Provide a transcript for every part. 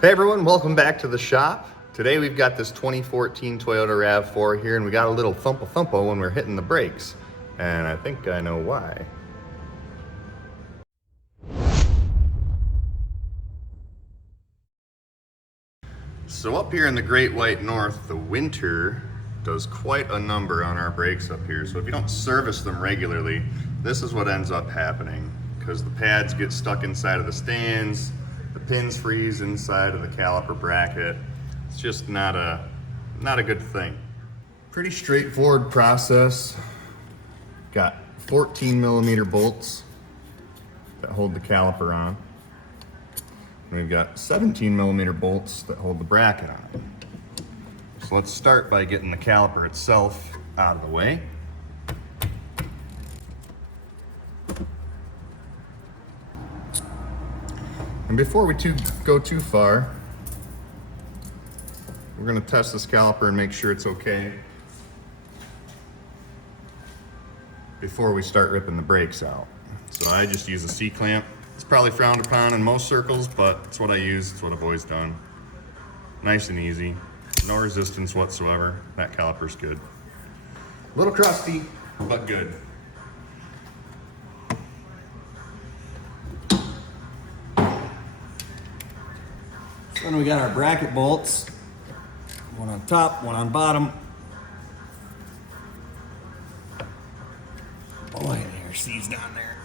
Hey everyone, welcome back to the shop. Today we've got this 2014 Toyota Rav4 here, and we got a little thumpa-thumpa when we're hitting the brakes. And I think I know why. So up here in the Great White North, the winter does quite a number on our brakes up here. So if you don't service them regularly, this is what ends up happening, because the pads get stuck inside of the stands, the pins freeze inside of the caliper bracket. It's just not a good thing. Pretty straightforward process. Got 14mm bolts that hold the caliper on. And we've got 17mm bolts that hold the bracket on. So let's start by getting the caliper itself out of the way. And before we go too far, we're going to test this caliper and make sure it's okay before we start ripping the brakes out. So I just use a C-clamp. It's probably frowned upon in most circles, but it's what I use. It's what I've always done. Nice and easy. No resistance whatsoever. That caliper's good. A little crusty, but good. Then we got our bracket bolts, one on top, one on bottom. Boy, there's these down there.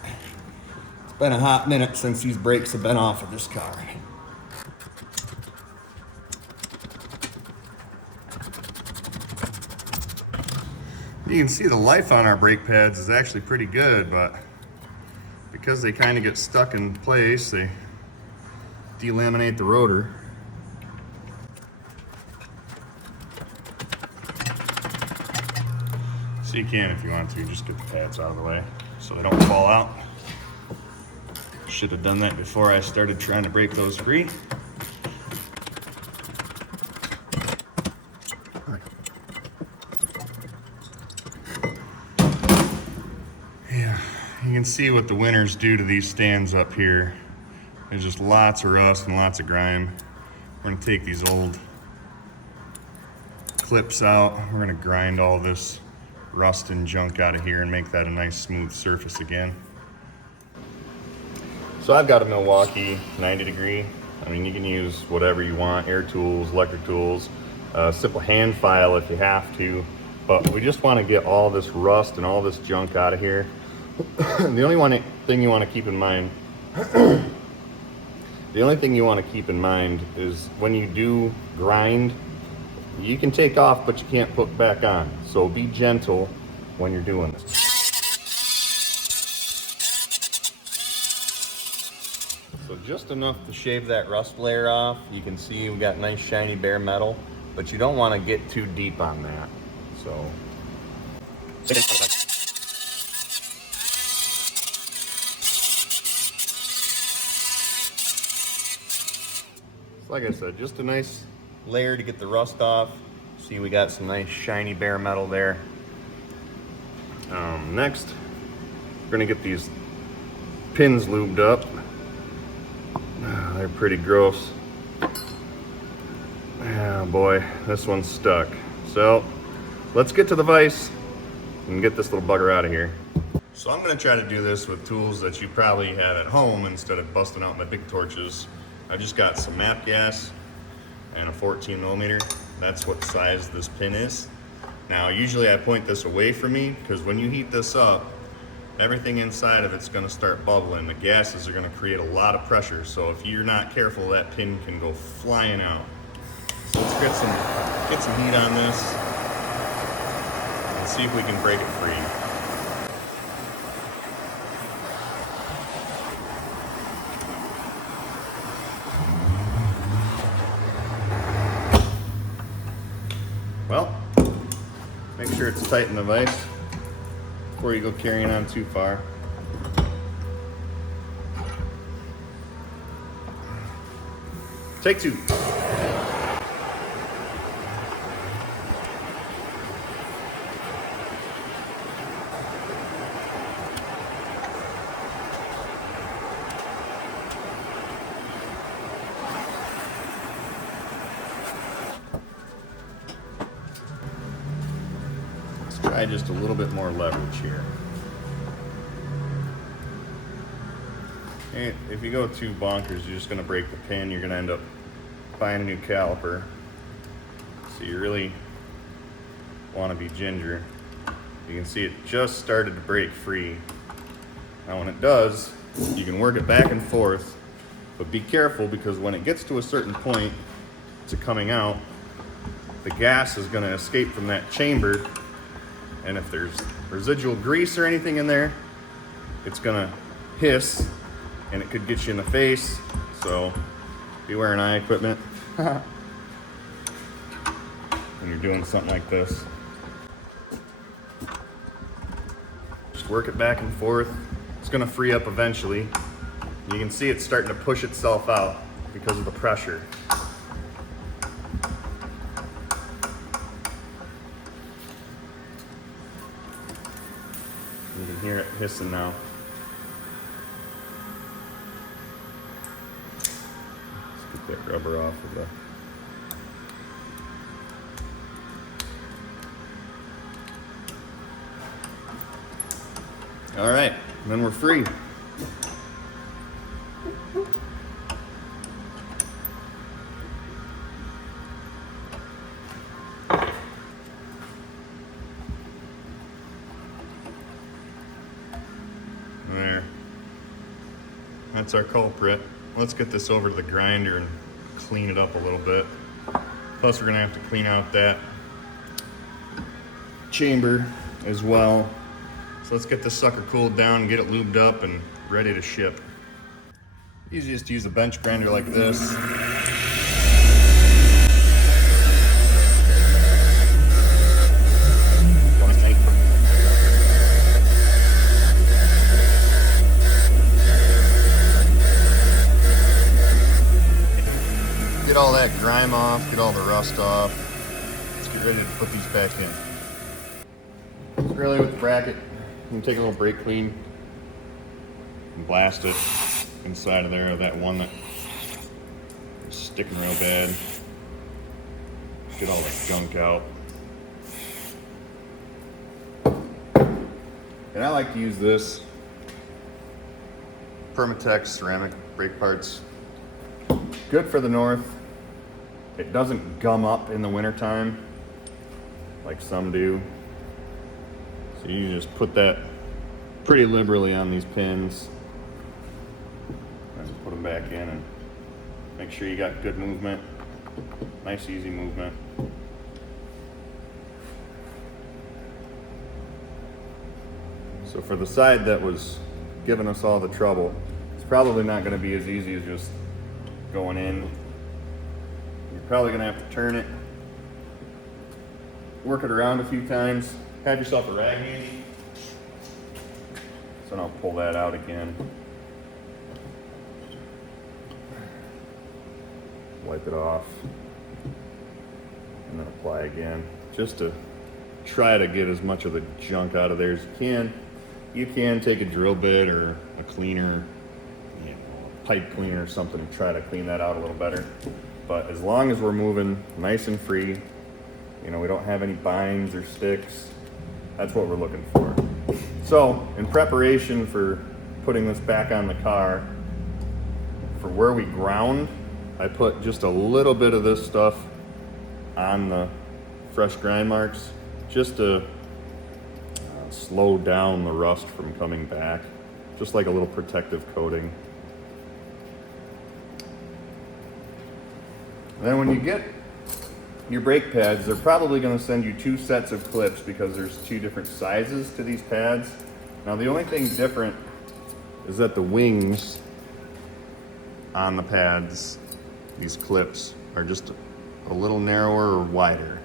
It's been a hot minute since these brakes have been off of this car. You can see the life on our brake pads is actually pretty good, but because they kind of get stuck in place, they delaminate the rotor. So you can, if you want to, just get the pads out of the way so they don't fall out. Should have done that before I started trying to break those free. Yeah, you can see what the winters do to these stands up here. There's just lots of rust and lots of grime. We're gonna take these old clips out. We're gonna grind all this rust and junk out of here and make that a nice smooth surface again. So I've got a Milwaukee 90 degree. I mean, you can use whatever you want, air tools, electric tools, simple hand file if you have to, but we just wanna get all this rust and all this junk out of here. The only thing you wanna keep in mind is when you do grind, you can take off, but you can't put back on. So be gentle when you're doing this. So just enough to shave that rust layer off. You can see we got nice shiny bare metal, but you don't want to get too deep on that. So like I said, just a nice layer to get the rust off. See, we got some nice shiny bare metal there. Next, we're gonna get these pins lubed up. They're pretty gross. Oh boy, this one's stuck. So let's get to the vise and get this little bugger out of here. So I'm gonna try to do this with tools that you probably have at home instead of busting out my big torches. I just got some MAP gas and a 14mm. That's what size this pin is. Now, usually I point this away from me because when you heat this up, everything inside of it's gonna start bubbling. The gases are gonna create a lot of pressure. So if you're not careful, that pin can go flying out. So let's get some heat on this and see if we can break it free. Well, make sure it's tight in the vise before you go carrying on too far. Take two. try just a little bit more leverage here. And if you go too bonkers, you're just going to break the pin. You're going to end up buying a new caliper. So you really want to be ginger. You can see it just started to break free. Now when it does, you can work it back and forth, but be careful because when it gets to a certain point to coming out, the gas is going to escape from that chamber, and if there's residual grease or anything in there, it's going to hiss and it could get you in the face. So be wearing eye equipment when you're doing something like this. Just work it back and forth. It's going to free up eventually. You can see it's starting to push itself out because of the pressure. You can hear it hissing now. Let's get that rubber off of the... All right, then we're free. There. That's our culprit. Let's get this over to the grinder and clean it up a little bit. Plus we're gonna have to clean out that chamber as well. So let's get this sucker cooled down, get it lubed up and ready to ship. Easiest to use a bench grinder like this. Get all that grime off, get all the rust off. Let's get ready to put these back in. Really with the bracket, you can take a little brake clean and blast it inside of there, that one that is sticking real bad. Get all that gunk out. And I like to use this Permatex ceramic brake parts. Good for the north. It doesn't gum up in the wintertime like some do. So you just put that pretty liberally on these pins and put them back in and make sure you got good movement. Nice easy movement. So for the side that was giving us all the trouble, it's probably not going to be as easy as just going in. You're probably going to have to turn it, work it around a few times. Have yourself a rag handy. So I'll pull that out again. Wipe it off. And then apply again. Just to try to get as much of the junk out of there as you can. You can take a drill bit or a cleaner, you know, a pipe cleaner or something and try to clean that out a little better. But as long as we're moving nice and free, you know, we don't have any binds or sticks, that's what we're looking for. So, in preparation for putting this back on the car, for where we ground, I put just a little bit of this stuff on the fresh grind marks, just to slow down the rust from coming back, just like a little protective coating. Then when you get your brake pads, they're probably going to send you 2 sets of clips because there's 2 different sizes to these pads. Now the only thing different is that the wings on the pads, these clips, are just a little narrower or wider.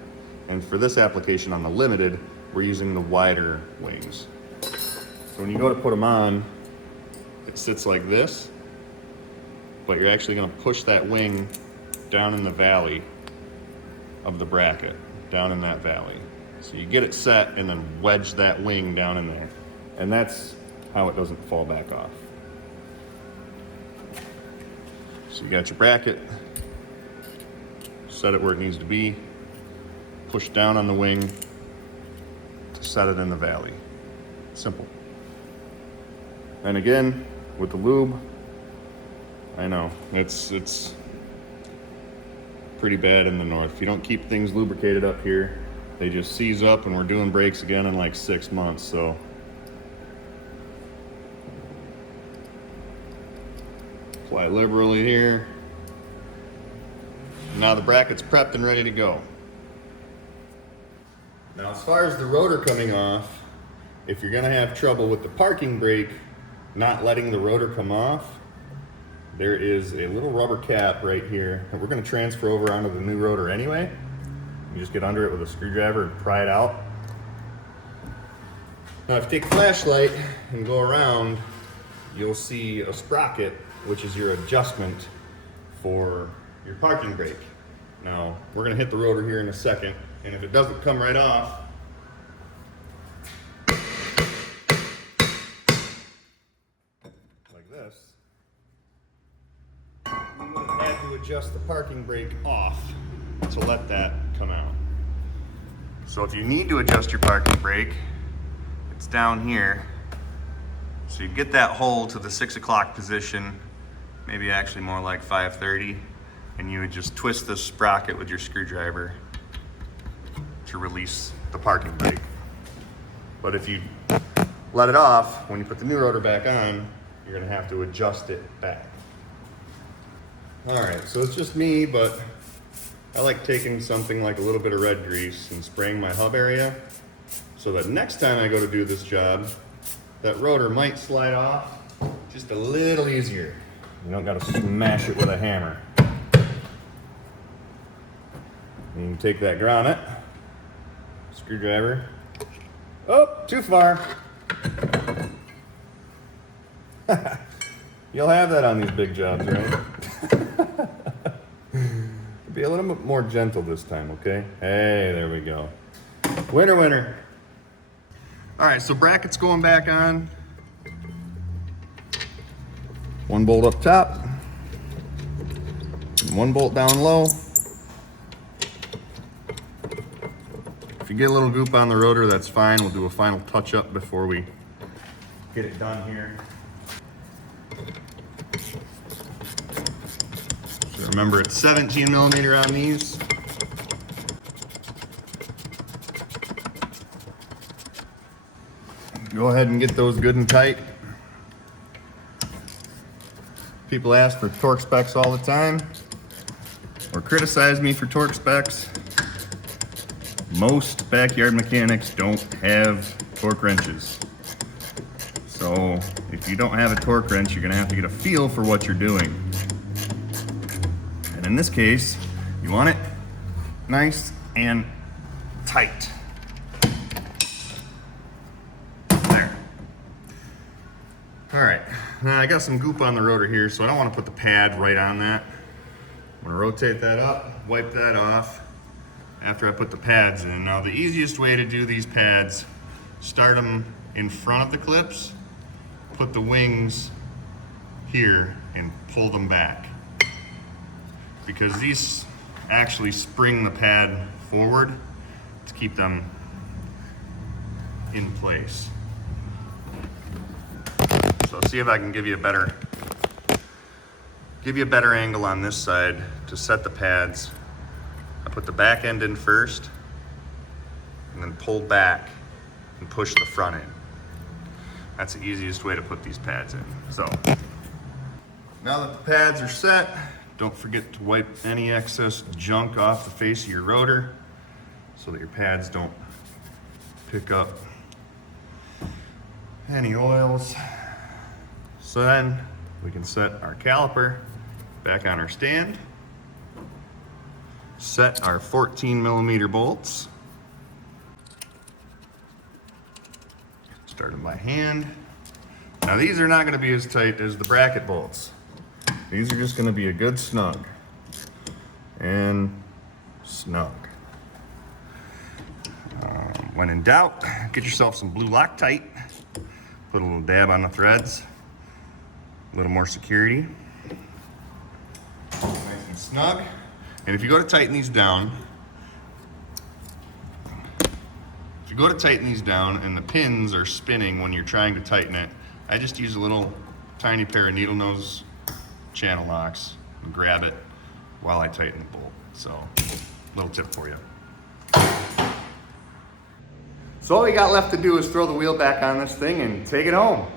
And for this application on the Limited, we're using the wider wings. So when you go to put them on, it sits like this, but you're actually going to push that wing down in the valley of the bracket, down in that valley. So you get it set and then wedge that wing down in there. And that's how it doesn't fall back off. So you got your bracket, set it where it needs to be, push down on the wing, set it in the valley. Simple. And again, with the lube, I know, it's pretty bad in the north. If you don't keep things lubricated up here, they just seize up and we're doing brakes again in like 6 months, so. Apply liberally here. Now the bracket's prepped and ready to go. Now as far as the rotor coming off, if you're gonna have trouble with the parking brake not letting the rotor come off, there is a little rubber cap right here that we're gonna transfer over onto the new rotor anyway. You just get under it with a screwdriver and pry it out. Now if you take a flashlight and go around, you'll see a sprocket, which is your adjustment for your parking brake. Now, we're gonna hit the rotor here in a second, and if it doesn't come right off, like this, I'm gonna have to adjust the parking brake off to let that come out. So if you need to adjust your parking brake, it's down here. So you get that hole to the 6 o'clock position, maybe actually more like 5:30, and you would just twist this sprocket with your screwdriver to release the parking brake. But if you let it off, when you put the new rotor back on, you're gonna have to adjust it back. All right, so it's just me, but I like taking something like a little bit of red grease and spraying my hub area so that next time I go to do this job, that rotor might slide off just a little easier. You don't gotta smash it with a hammer. You can take that grommet, screwdriver. Oh, too far. You'll have that on these big jobs, right? Be a little bit more gentle this time, okay? Hey, there we go. Winner, winner. All right, so bracket's going back on. One bolt up top, and one bolt down low. If you get a little goop on the rotor, that's fine. We'll do a final touch up before we get it done here. So remember, it's 17 millimeter on these. Go ahead and get those good and tight. People ask for torque specs all the time, or criticize me for torque specs. Most backyard mechanics don't have torque wrenches. So if you don't have a torque wrench, you're gonna have to get a feel for what you're doing. And in this case, you want it nice and tight. There. All right, now I got some goop on the rotor here, so I don't want to put the pad right on that. I'm gonna rotate that up, wipe that off after I put the pads in. Now the easiest way to do these pads, start them in front of the clips, put the wings here and pull them back. Because these actually spring the pad forward to keep them in place. So see if I can give you a better angle on this side to set the pads. I put the back end in first and then pull back and push the front in. That's the easiest way to put these pads in. So now that the pads are set, don't forget to wipe any excess junk off the face of your rotor so that your pads don't pick up any oils. So then we can set our caliper back on our stand, set our 14 millimeter bolts, start them by hand. Now these are not going to be as tight as the bracket bolts. These are just going to be a good snug and snug. When in doubt, get yourself some blue Loctite, put a little dab on the threads, a little more security. Nice and snug. And if you go to tighten these down, you go to tighten these down and the pins are spinning when you're trying to tighten it, I just use a little tiny pair of needle nose channel locks and grab it while I tighten the bolt. So, little tip for you. So all we got left to do is throw the wheel back on this thing and take it home.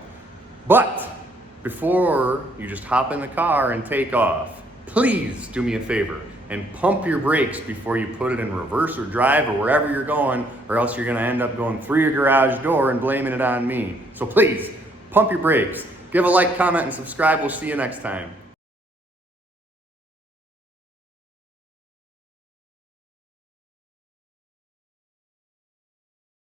But before you just hop in the car and take off, please do me a favor and pump your brakes before you put it in reverse or drive or wherever you're going, or else you're gonna end up going through your garage door and blaming it on me. So please, pump your brakes. Give a like, comment, and subscribe. We'll see you next time.